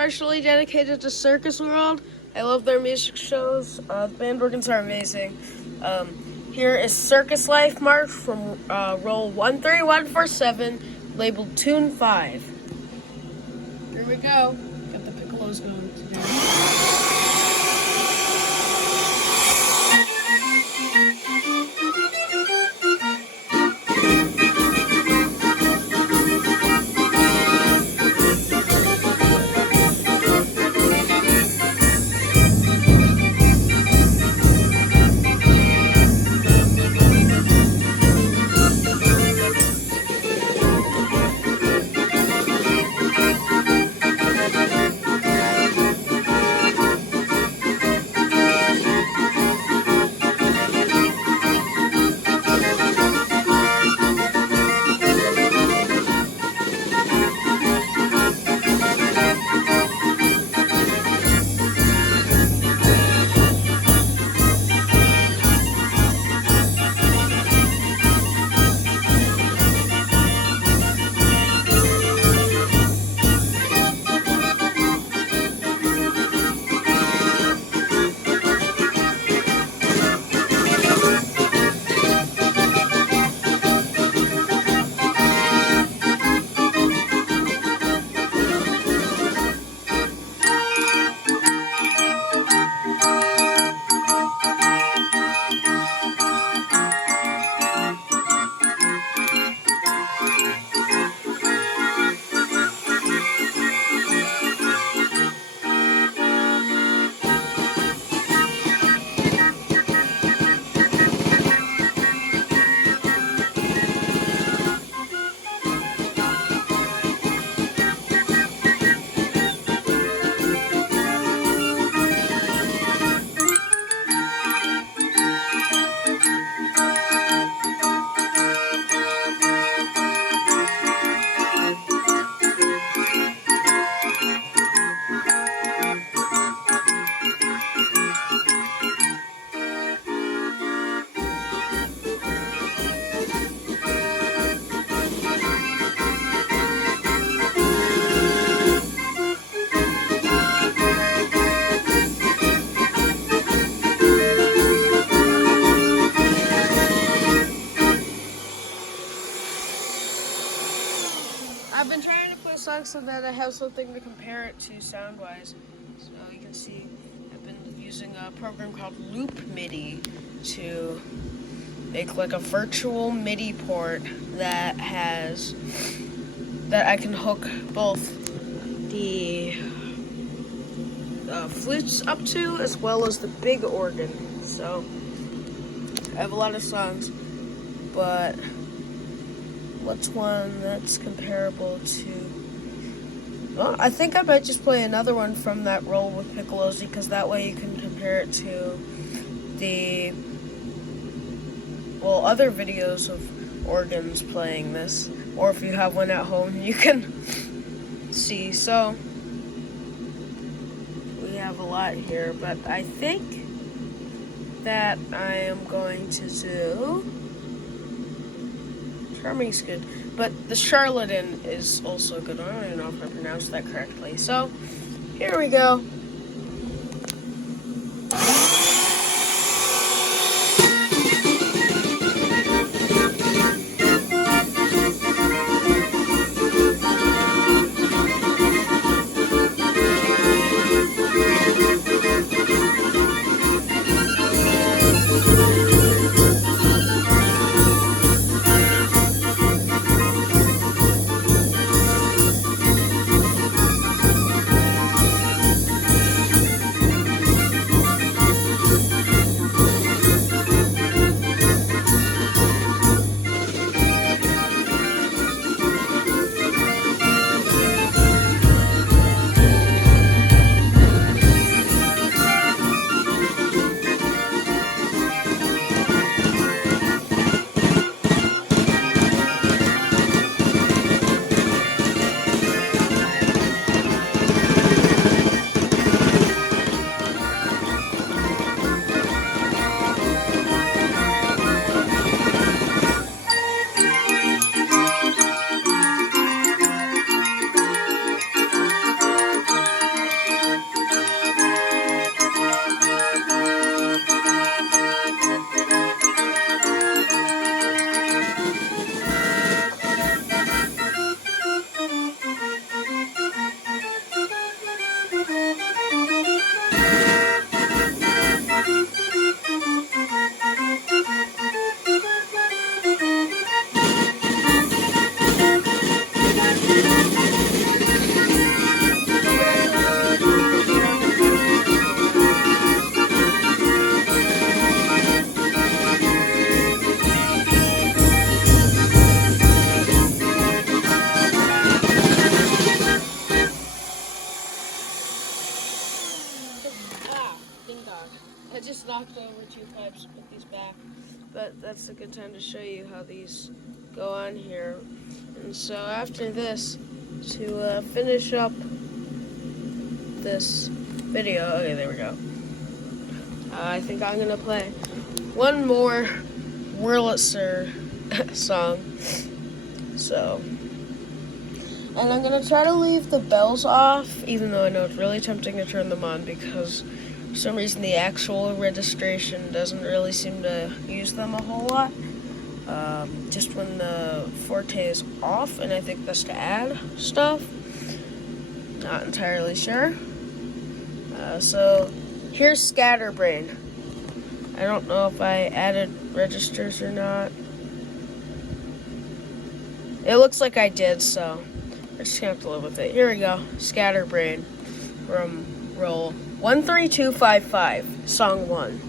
Partially dedicated to Circus World. I love their music shows. The band organs are amazing. Here is Circus Life March from roll 13147, labeled Tune 5. Here we go. Got the piccolos going today. I've been trying to play songs so that I have something to compare it to sound-wise. So you can see I've been using a program called Loop MIDI to make like a virtual MIDI port that I can hook both the flutes up to as well as the big organ. So I have a lot of songs, but what's one that's comparable to... Well, I think I might just play another one from that roll with Piccolosi, because that way you can compare it to the... well, other videos of organs playing this. Or if you have one at home, you can see. So, we have a lot here, but I think that I am going to do... Charming's good, but the Charlatan is also a good one. I don't even know if I pronounced that correctly. So, here we go. Ding dong. I just knocked over 2 pipes, put these back. But that's a good time to show you how these go on here. And so after this, to finish up this video, okay, there we go. I think I'm gonna play one more Wurlitzer song. So, and I'm gonna try to leave the bells off, even though I know it's really tempting to turn them on because for some reason the actual registration doesn't really seem to use them a whole lot. Just when the Forte is off, and I think that's to add stuff. Not entirely sure. So here's Scatterbrain. I don't know if I added registers or not. It looks like I did, so we're just gonna have to live with it. Here we go. Scatterbrain from roll 13255, song 1.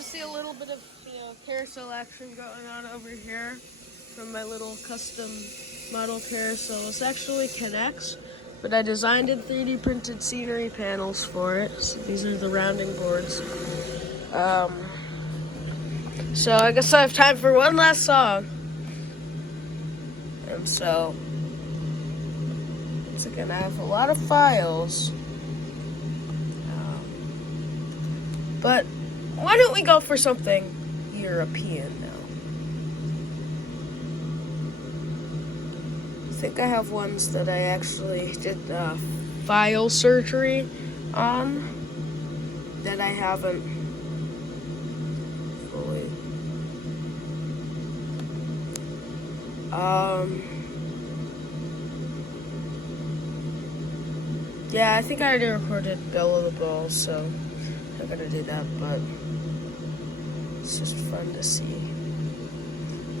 See a little bit of carousel action going on over here from my little custom model carousel. This actually connects but I designed and 3D printed scenery panels for it. So these are the rounding boards. So I guess I have time for one last song. And so, once again, I have a lot of files. But why don't we go for something European now? I think I have ones that I actually did file surgery on that I haven't fully. Yeah, I think I already recorded Belle of the Ball, so I'm not gonna do that, but it's just fun to see.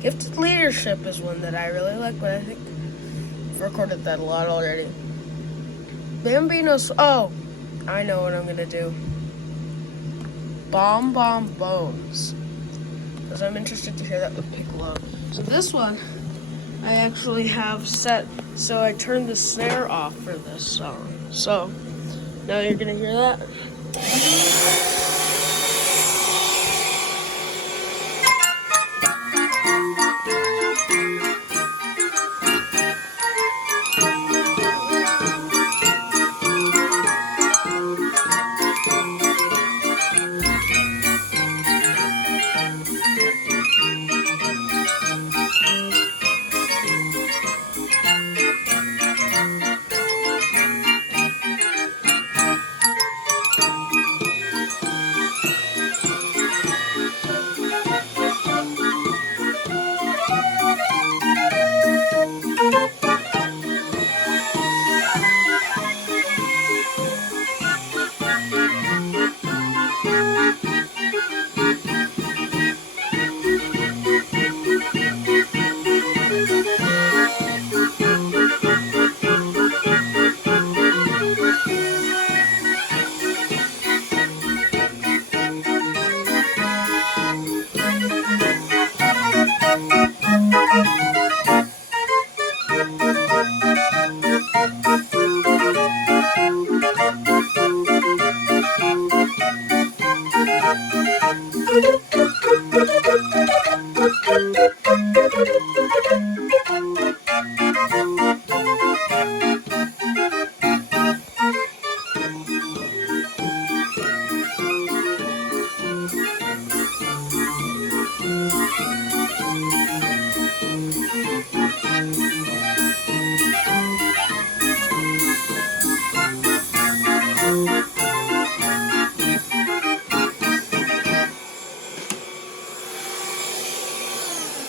Gifted Leadership is one that I really like, but I think I've recorded that a lot already. Bambino's, oh, I know what I'm gonna do. Bomb Bomb Bones, because I'm interested to hear that with Piccolo. So this one, I actually have set, so I turned the snare off for this song. So, now you're gonna hear that.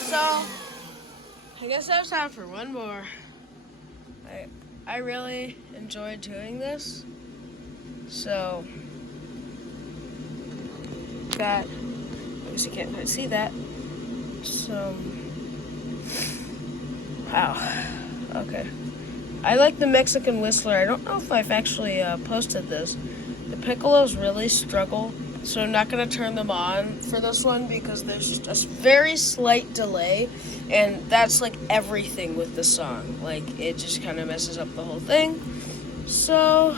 So, I guess I have time for one more. I really enjoyed doing this. So, got, I guess you can't quite see that. So, wow. Okay. I like the Mexican Whistler. I don't know if I've actually posted this. The piccolos really struggle, so I'm not going to turn them on for this one because there's just a very slight delay, and that's like everything with the song. Like, it just kind of messes up the whole thing. So,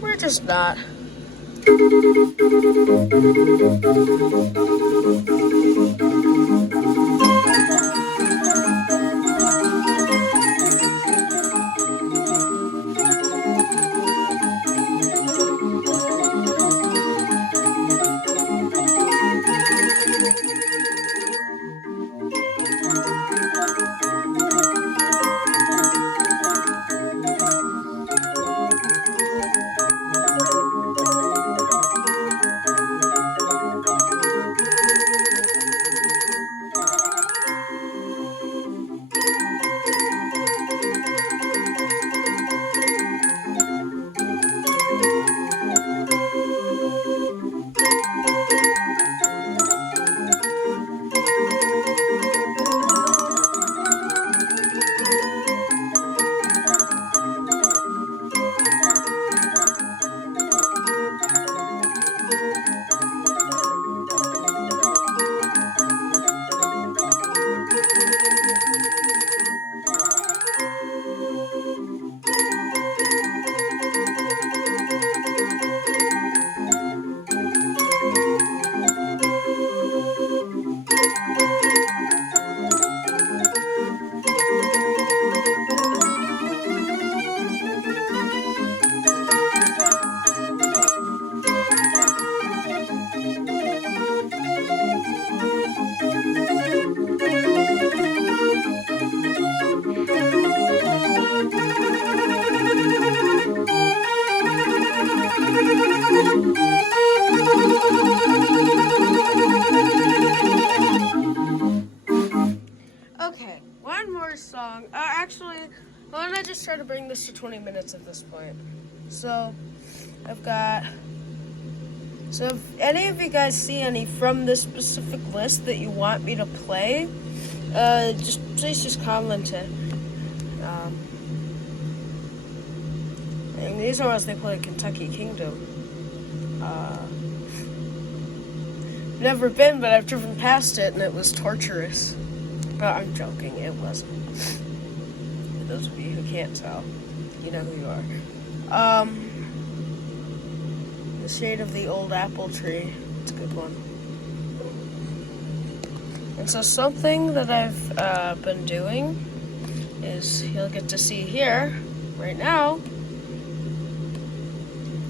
we're just not. 20 minutes at this point. So if any of you guys see any from this specific list that you want me to play, please just comment it. And these are ones they play Kentucky Kingdom. Never been, but I've driven past it and it was torturous. No, I'm joking, it wasn't. For those of you who can't tell, you know who you are. The Shade of the Old Apple Tree. It's a good one. And so something that I've been doing is, you'll get to see here, right now,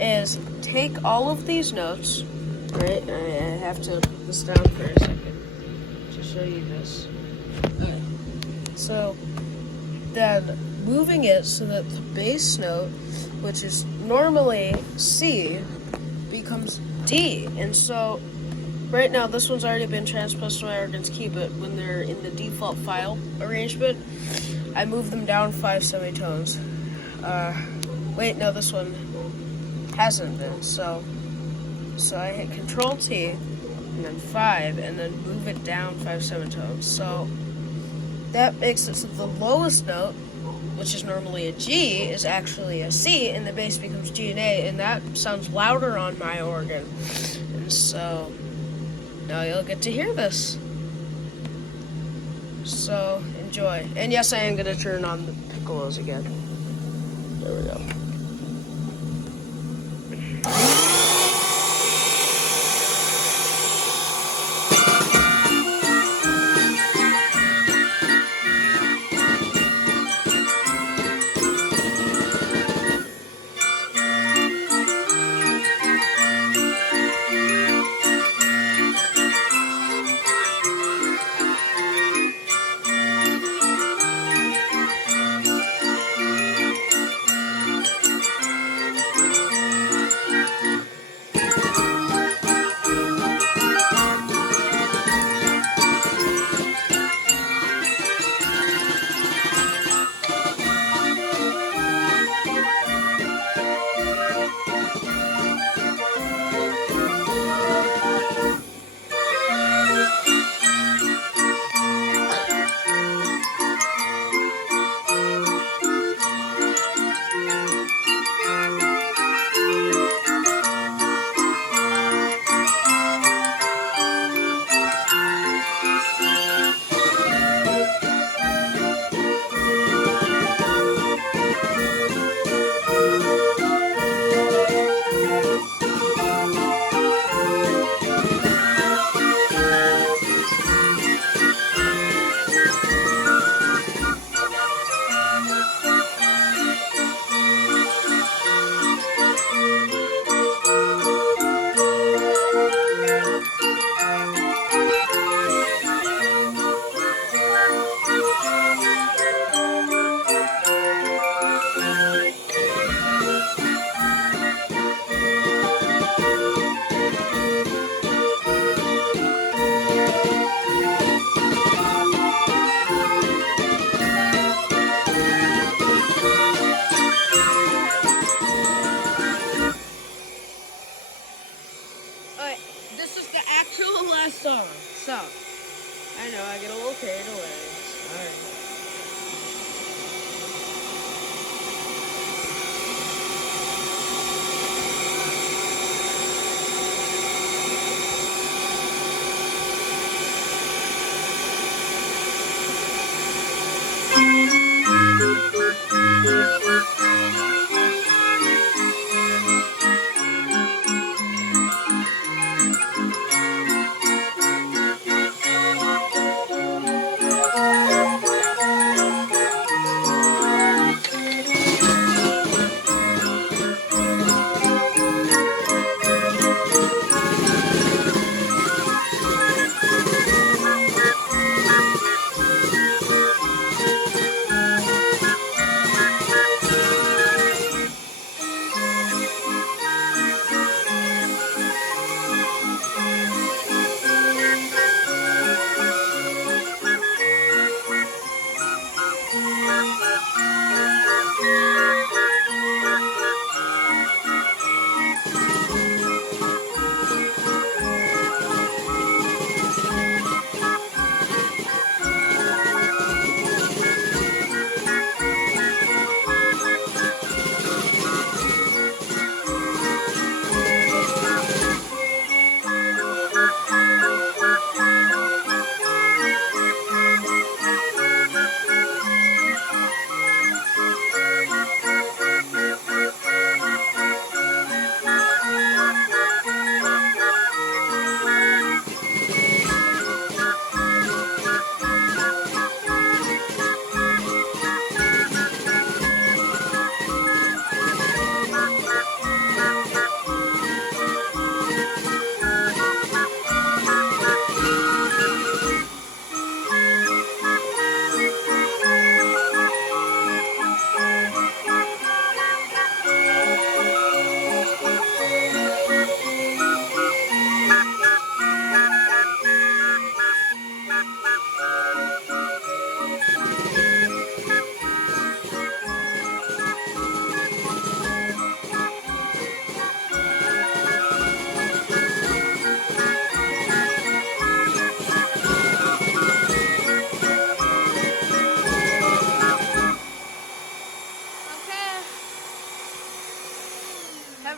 is take all of these notes, right? I have to put this down for a second to show you this. Okay. So then moving it so that the bass note, which is normally C, becomes D. And so right now this one's already been transposed to my organ's key, but when they're in the default file arrangement, I move them down 5 semitones. Wait, no, this one hasn't been. So I hit Control T and then 5 and then move it down 5 semitones. So that makes it so the lowest note, which is normally a G, is actually a C, and the bass becomes G and A, and that sounds louder on my organ. And so now you'll get to hear this. So enjoy. And yes, I am going to turn on the piccolos again. There we go.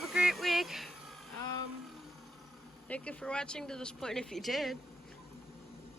have a great week. Thank you for watching to this point if you did.